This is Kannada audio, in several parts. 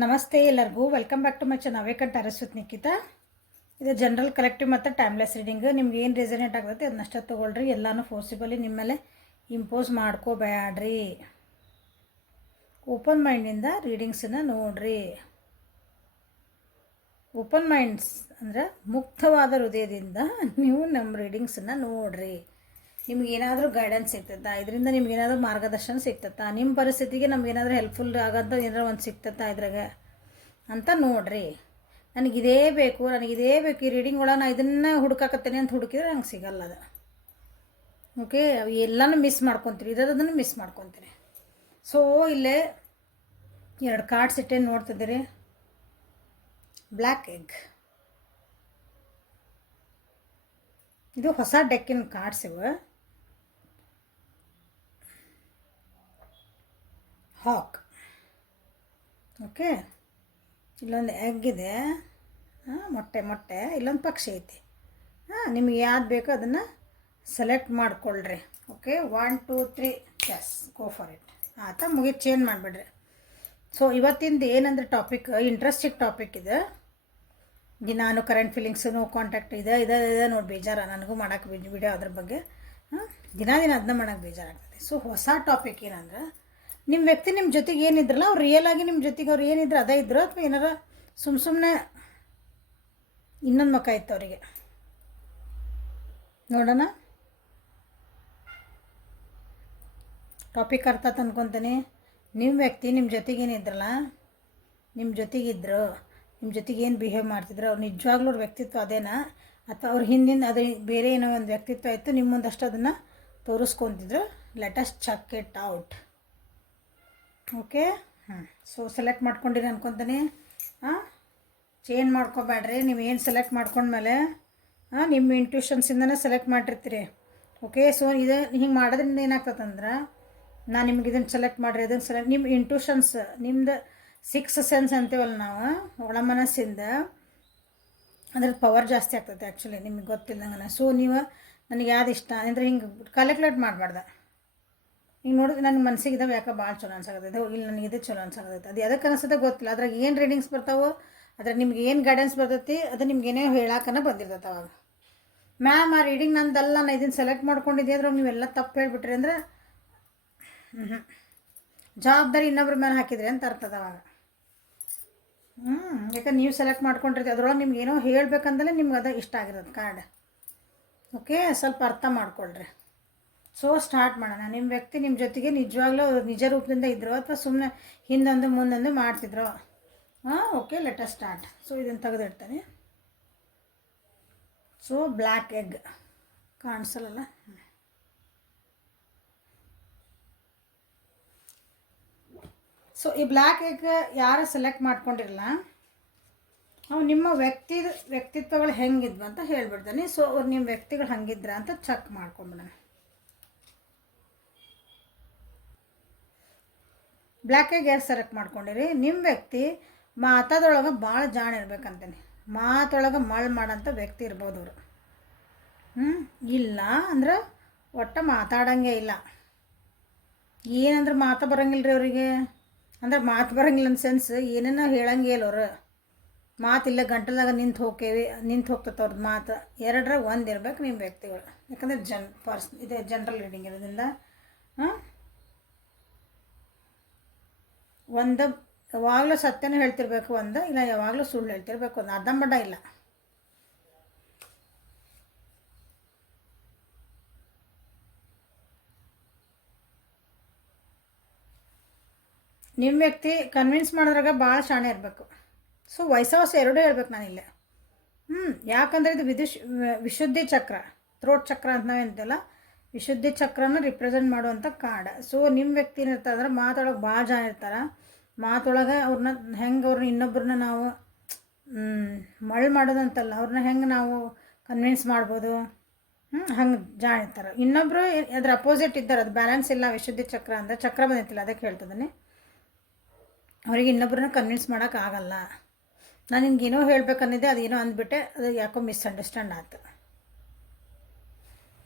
ನಮಸ್ತೆ ಎಲ್ಲರಿಗೂ welcome back to my channel ಅವೇಕಂಟ್ ಅರಸ್ವತ್ ನಿಖಿತಾ. ಇದು ಜನರಲ್ ಕಲೆಕ್ಟಿವ್ ಮತ್ತು ಟೈಮ್ಲೆಸ್ ರೀಡಿಂಗ್. ನಿಮ್ಗೆ ಏನು ರೆಸನೇಟ್ ಆಗುತ್ತೆ ಅದನ್ನಷ್ಟೇ ತೊಗೊಳ್ರಿ. ಎಲ್ಲನೂ ಫೋರ್ಸಿಬಲಿ ನಿಮ್ಮ ಮೇಲೆ ಇಂಪೋಸ್ ಮಾಡ್ಕೋಬೇಡ್ರಿ. ಓಪನ್ ಮೈಂಡಿಂದ ರೀಡಿಂಗ್ಸನ್ನು ನೋಡ್ರಿ. ಓಪನ್ ಮೈಂಡ್ಸ್ ಅಂದರೆ ಮುಕ್ತವಾದ ಹೃದಯದಿಂದ ನೀವು ನಮ್ಮ ರೀಡಿಂಗ್ಸನ್ನು ನೋಡ್ರಿ. ನಿಮ್ಗೇನಾದರೂ ಗೈಡೆನ್ಸ್ ಸಿಗ್ತತ್ತಾ, ಇದರಿಂದ ನಿಮ್ಗೇನಾದರೂ ಮಾರ್ಗದರ್ಶನ ಸಿಗ್ತತ್ತಾ, ನಿಮ್ಮ ಪರಿಸ್ಥಿತಿಗೆ ನಮಗೇನಾದರೂ ಹೆಲ್ಪ್ಫುಲ್ ಆಗೋಂಥ ಏನಾದ್ರು ಒಂದು ಸಿಗ್ತತ್ತಾ ಇದ್ರಾಗ ಅಂತ ನೋಡ್ರಿ. ನನಗಿದೇ ಬೇಕು ಈ ರೀಡಿಂಗ್ ಒಳಗೆ ನಾನು ಇದನ್ನು ಹುಡುಕಾಕತ್ತೇನೆ ಅಂತ ಹುಡುಕಿದ್ರೆ ನಂಗೆ ಸಿಗಲ್ಲ ಅದು. ಓಕೆ, ಎಲ್ಲನೂ ಮಿಸ್ ಮಾಡ್ಕೊತೀರಿ, ಇರೋದನ್ನು ಮಿಸ್ ಮಾಡ್ಕೊತೀರಿ. ಸೊ ಇಲ್ಲೇ 2 ಕಾರ್ಡ್ಸ್ ಇಟ್ಟೇನು ನೋಡ್ತಿದ್ದೀರಿ. ಬ್ಲ್ಯಾಕ್ ಎಗ್, ಇದು ಹೊಸ ಡೆಕ್ಕಿನ ಕಾರ್ಡ್ಸ್ ಇವು. ಹಾಕ್, ಓಕೆ, ಇಲ್ಲೊಂದು ಎಗ್ ಇದೆ, ಮೊಟ್ಟೆ, ಇಲ್ಲೊಂದು ಪಕ್ಷಿ ಐತಿ. ನಿಮಗೆ ಯಾವ್ದು ಬೇಕೋ ಅದನ್ನು ಸೆಲೆಕ್ಟ್ ಮಾಡ್ಕೊಳ್ರಿ. Okay, 1 2 3 yes, go for it. ಆತ ಮುಗಿ ಚೇಂಜ್ ಮಾಡಿಬಿಡ್ರಿ. ಸೊ ಇವತ್ತಿಂದು ಏನಂದ್ರೆ ಟಾಪಿಕ್ ಇಂಟ್ರೆಸ್ಟಿಂಗ್ ಟಾಪಿಕ್ ಇದೆ. ನಾನು ಕರೆಂಟ್ ಫೀಲಿಂಗ್ಸು, ನೋ ಕಾಂಟ್ಯಾಕ್ಟ್ ಇದೆ ನೋಡಿ ಬೇಜಾರ ನನಗೂ ಮಾಡೋಕ್ಕೆ ವಿಡಿಯೋ ಅದ್ರ ಬಗ್ಗೆ. ದಿನ ಅದನ್ನ ಮಾಡೋಕ್ಕೆ ಬೇಜಾರಾಗ್ತದೆ. ಸೊ ಹೊಸ ಟಾಪಿಕ್ ಏನಂದ್ರೆ, ನಿಮ್ಮ ವ್ಯಕ್ತಿ ನಿಮ್ಮ ಜೊತೆಗೆ ಏನಿದ್ರಲ್ಲ ಅವ್ರು ರಿಯಲ್ ಆಗಿ ನಿಮ್ಮ ಜೊತೆಗೆ ಅವ್ರು ಏನಿದ್ರು ಅದೇ ಇದ್ರು, ಅಥವಾ ಏನಾರ ಸುಮ್ಮನೆ ಇನ್ನೊಂದು ಮುಖ ಇತ್ತು ಅವರಿಗೆ. ನೋಡೋಣ, ಟಾಪಿಕ್ ಅರ್ಥ ತಂದ್ಕೊತೀನಿ. ನಿಮ್ಮ ವ್ಯಕ್ತಿ ನಿಮ್ಮ ಜೊತೆಗೇನಿದ್ರಲ್ಲ, ನಿಮ್ಮ ಜೊತೆಗಿದ್ರು, ನಿಮ್ಮ ಜೊತೆಗೆ ಏನು ಬಿಹೇವ್ ಮಾಡ್ತಿದ್ರು, ಅವ್ರು ನಿಜವಾಗ್ಲೂ ಅವ್ರ ವ್ಯಕ್ತಿತ್ವ ಅದೇನಾ, ಅಥವಾ ಅವ್ರ ಹಿಂದಿನ ಅದೇ ಬೇರೆ ಏನೋ ಒಂದು ವ್ಯಕ್ತಿತ್ವ ಇತ್ತು ನಿಮ್ಮ ಮುಂದಷ್ಟು ಅದನ್ನು ತೋರಿಸ್ಕೊತಿದ್ರು. Let us check it out. Okay, so select ಮಾಡ್ಕೊಂಡಿರಿ ಅನ್ಕೊತೀನಿ. ಚೇಂಜ್ ಮಾಡ್ಕೊಬೇಡ್ರಿ. ನೀವು ಏನು ಸೆಲೆಕ್ಟ್ ಮಾಡ್ಕೊಂಡ್ಮೇಲೆ ನಿಮ್ಮ ಇಂಟ್ಯೂಷನ್ಸಿಂದನೇ ಸೆಲೆಕ್ಟ್ ಮಾಡಿರ್ತೀರಿ. ಓಕೆ, ಸೊ ಇದು ಹಿಂಗೆ ಮಾಡೋದ್ರಿಂದ ಏನಾಗ್ತದಂದ್ರೆ, ನಾನು ನಿಮ್ಗೆ ಇದನ್ನು ಸೆಲೆಕ್ಟ್ ಮಾಡಿರಿ, ಇದನ್ನು ಸೆಲೆಕ್ಟ್, ನಿಮ್ಮ ಇಂಟ್ಯೂಷನ್ಸ್, ನಿಮ್ದು 6 ಸೆನ್ಸ್ ಅಂತೀವಲ್ಲ ನಾವು, ಒಳ ಮನಸ್ಸಿಂದ ಅದ್ರದ್ದು ಪವರ್ ಜಾಸ್ತಿ ಆಗ್ತದೆ ಆ್ಯಕ್ಚುಲಿ, ನಿಮಗೆ ಗೊತ್ತಿಲ್ಲದಂಗೆ. ಸೊ ನೀವು ನನಗೆ ಯಾವ್ದು ಇಷ್ಟ ಅಂದರೆ ಹಿಂಗೆ ಕ್ಯಾಲ್ಕುಲೇಟ್ ಮಾಡಬಾರ್ದು. ಈಗ ನೋಡಿದ್ರೆ ನನ್ನ ಮನಸ್ಸಿಗೆ ಇದಾವೆ, ಯಾಕೆ ಭಾಳ ಚಲೋ ಅನ್ಸಾಕತ್ತೈತೆ, ಇಲ್ಲಿ ನನಗೆ ಇದು ಚಲೋ ಅನ್ಸಾಕತ್ತೈತೆ, ಅದು ಎದಕ್ಕೆ ಅನಿಸುತ್ತೆ ಗೊತ್ತಿಲ್ಲ. ಅದ್ರಾಗ ಏನು ರೀಡಿಂಗ್ಸ್ ಬರ್ತಾವೋ, ಅದ್ರಾಗ ನಿಮ್ಗೆ ಏನು ಗೈಡೆನ್ಸ್ ಬರ್ತೈತಿ ಅದು ನಿಮ್ಗೇನೇ ಹೇಳಾಕನ ಬಂದಿರ್ತೈತೆ. ಅವಾಗ ಮ್ಯಾಮ್ ಆ ರೀಡಿಂಗ್ ನಂದಲ್ಲ, ನಾನು ಇದನ್ನು ಸೆಲೆಕ್ಟ್ ಮಾಡ್ಕೊಂಡಿದ್ದೆ ಅದ್ರಾಗ ನೀವೆಲ್ಲ ತಪ್ಪು ಹೇಳಿಬಿಟ್ರಿ ಅಂದರೆ ಜವಾಬ್ದಾರಿ ಇನ್ನೊಬ್ರ ಮೇಲೆ ಹಾಕಿದ್ರಿ ಅಂತ ಅರ್ಥದ ಅವಾಗ. ಯಾಕಂದ್ರೆ ನೀವು ಸೆಲೆಕ್ಟ್ ಮಾಡ್ಕೊಂಡಿರ್ತೀವಿ, ಅದ್ರೊಳಗೆ ನಿಮ್ಗೆ ಏನೋ ಹೇಳ್ಬೇಕಂದಲೇ ನಿಮ್ಗೆ ಅದು ಇಷ್ಟ ಆಗಿರೋದು ಕಾರ್ಡ್. ಓಕೆ, ಸ್ವಲ್ಪ ಅರ್ಥ ಮಾಡ್ಕೊಳ್ರಿ. ಸೊ ಸ್ಟಾರ್ಟ್ ಮಾಡೋಣ. ನಿಮ್ಮ ವ್ಯಕ್ತಿ ನಿಮ್ಮ ಜೊತೆಗೆ ನಿಜವಾಗ್ಲೂ ನಿಜ ರೂಪದಿಂದ ಇದ್ದರು, ಅಥವಾ ಸುಮ್ಮನೆ ಹಿಂದೊಂದು ಮುಂದೊಂದು ಮಾಡ್ತಿದ್ರು. Okay, let us start. So ಇದನ್ನು ತೆಗೆದಿಡ್ತಾನೆ. ಸೊ ಬ್ಲ್ಯಾಕ್ ಎಗ್ ಕಾಣಿಸಲ್ಲ. ಸೊ ಈ ಬ್ಲ್ಯಾಕ್ ಎಗ್ ಯಾರು ಸೆಲೆಕ್ಟ್ ಮಾಡ್ಕೊಂಡಿರಲ್ಲ, ಅವು ನಿಮ್ಮ ವ್ಯಕ್ತಿತ್ವಗಳು ಹೆಂಗಿದ್ವು ಅಂತ ಹೇಳ್ಬಿಡ್ತಾನೆ. ಸೊ ಅವ್ರು ನಿಮ್ಮ ವ್ಯಕ್ತಿಗಳು ಹಂಗಿದ್ರ ಅಂತ ಚೆಕ್ ಮಾಡ್ಕೊಂಬಿಡೋಣ. ಬ್ಲ್ಯಾಕ್ ಎಗ್ ಯಾರು ಸೆಲೆಕ್ಟ್ ಮಾಡ್ಕೊಂಡಿರಿ, ನಿಮ್ಮ ವ್ಯಕ್ತಿ ಮಾತಾದೊಳಗೆ ಭಾಳ ಜಾಣ ಇರ್ಬೇಕಂತೇನೆ. ಮಾತೊಳಗೆ ಮಳ್ ಮಾಡೋಂಥ ವ್ಯಕ್ತಿ ಇರ್ಬೋದು ಅವರು. ಇಲ್ಲ ಅಂದ್ರೆ ಒಟ್ಟು ಮಾತಾಡೋಂಗೆ ಇಲ್ಲ. ಏನಂದ್ರೆ ಮಾತು ಬರೋಂಗಿಲ್ಲ ರೀ ಅವರಿಗೆ. ಅಂದ್ರೆ ಮಾತು ಬರೋಂಗಿಲ್ಲ ಅನ್ ಸೆನ್ಸ್ ಏನೇನೋ ಹೇಳಂಗೆ ಇಲ್ಲ ಅವರು. ಮಾತಿಲ್ಲ, ಗಂಟಲಾಗ ನಿಂತು ಹೋಗ್ತೈತೆ ಅವ್ರದ್ದು ಮಾತು. 2ರ 1 ಇರ್ಬೇಕು ನಿಮ್ಮ ವ್ಯಕ್ತಿಗಳು. ಯಾಕಂದರೆ ಇದೆ ಜನರಲ್ ರೀಡಿಂಗ್ ಇರೋದ್ರಿಂದ. ಒಂದು ಯಾವಾಗಲೂ ಸತ್ಯನೂ ಹೇಳ್ತಿರ್ಬೇಕು, ಒಂದು ಇಲ್ಲ ಯಾವಾಗಲೂ ಸುಳ್ಳು ಹೇಳ್ತಿರ್ಬೇಕು, ಒಂದು ಅರ್ಧಂಬರ್ಧ ಇಲ್ಲ. ನಿಮ್ಮ ವ್ಯಕ್ತಿ ಕನ್ವಿನ್ಸ್ ಮಾಡೋದ್ರಾಗ ಭಾಳ ಶಾಣೆ ಇರಬೇಕು. ಸೊ ವಯಸ್ಸು ಎರಡೂ ಹೇಳ್ಬೇಕು ನಾನಿಲ್ಲ. ಯಾಕಂದರೆ ಇದು ವಿಶುದ್ಧಿ ಚಕ್ರ, ಥ್ರೋಟ್ ಚಕ್ರ ಅಂತ ನಾವೇಂತಲ್ಲ, ವಿಶುದ್ಧಿ ಚಕ್ರನ ರಿಪ್ರೆಸೆಂಟ್ ಮಾಡುವಂಥ ಕಾರ್ಡ್. ಸೊ ನಿಮ್ಮ ವ್ಯಕ್ತಿ ಏನಿರ್ತಾರೆ ಅಂದ್ರೆ ಮಾತೊಳಗೆ ಭಾಳ ಜನ ಇರ್ತಾರೆ. ಮಾತೊಳಗೆ ಅವ್ರನ್ನ ಇನ್ನೊಬ್ಬರನ್ನ ನಾವು ಮಳ್ ಮಾಡೋದಂತಲ್ಲ, ಅವ್ರನ್ನ ಹೆಂಗೆ ನಾವು ಕನ್ವಿನ್ಸ್ ಮಾಡ್ಬೋದು, ಹಂಗೆ ಜಾಣ ಇರ್ತಾರೆ. ಇನ್ನೊಬ್ಬರು ಅದ್ರ ಅಪೋಸಿಟ್ ಇದ್ದಾರೆ, ಅದು ಬ್ಯಾಲೆನ್ಸ್ ಇಲ್ಲ. ವಿಶುದ್ಧಿ ಚಕ್ರ ಅಂದರೆ ಚಕ್ರ ಬಂದಿತ್ತಿಲ್ಲ, ಅದಕ್ಕೆ ಹೇಳ್ತಿದ್ದೀನಿ. ಅವ್ರಿಗೆ ಇನ್ನೊಬ್ಬರನ್ನ ಕನ್ವಿನ್ಸ್ ಮಾಡೋಕ್ಕಾಗಲ್ಲ. ನಾನು ನಿಮ್ಗೇನೋ ಹೇಳ್ಬೇಕನ್ನಿದ್ದೆ, ಅದೇನೋ ಅಂದ್ಬಿಟ್ಟೆ, ಅದು ಯಾಕೋ ಮಿಸ್ಅಂಡರ್ಸ್ಟ್ಯಾಂಡ್ ಆಯ್ತು.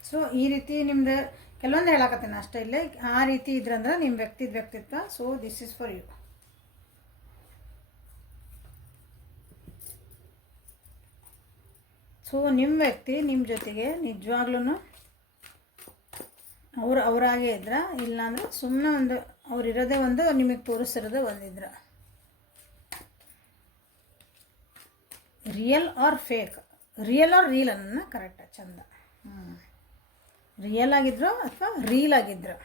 ಸೊ ಈ ರೀತಿ ನಿಮ್ಮದು ಕೆಲವೊಂದು ಹೇಳಕತ್ತೀನಿ ಅಷ್ಟೇ. ಇಲ್ಲೇ ಆ ರೀತಿ ಇದ್ರಂದ್ರೆ ನಿಮ್ಮ ವ್ಯಕ್ತಿತ್ವ. So this is for you. So ನಿಮ್ಮ ವ್ಯಕ್ತಿ ನಿಮ್ಮ ಜೊತೆಗೆ ನಿಜವಾಗ್ಲೂ ಅವರಾಗೇ ಇದ್ರ, ಇಲ್ಲಾಂದ್ರೆ ಸುಮ್ಮನೆ ಒಂದು ಅವ್ರು ಇರೋದೇ ಒಂದು, ನಿಮಗೆ ತೋರಿಸಿರೋದೇ ಒಂದಿದ್ರ. Real or fake, real or reel ಅನ್ನ ಕರೆಕ್ಟ ಚಂದ. ರಿಯಲ್ ಆಗಿದ್ರು ಅಥವಾ ರೀಲ್ ಆಗಿದ್ರು.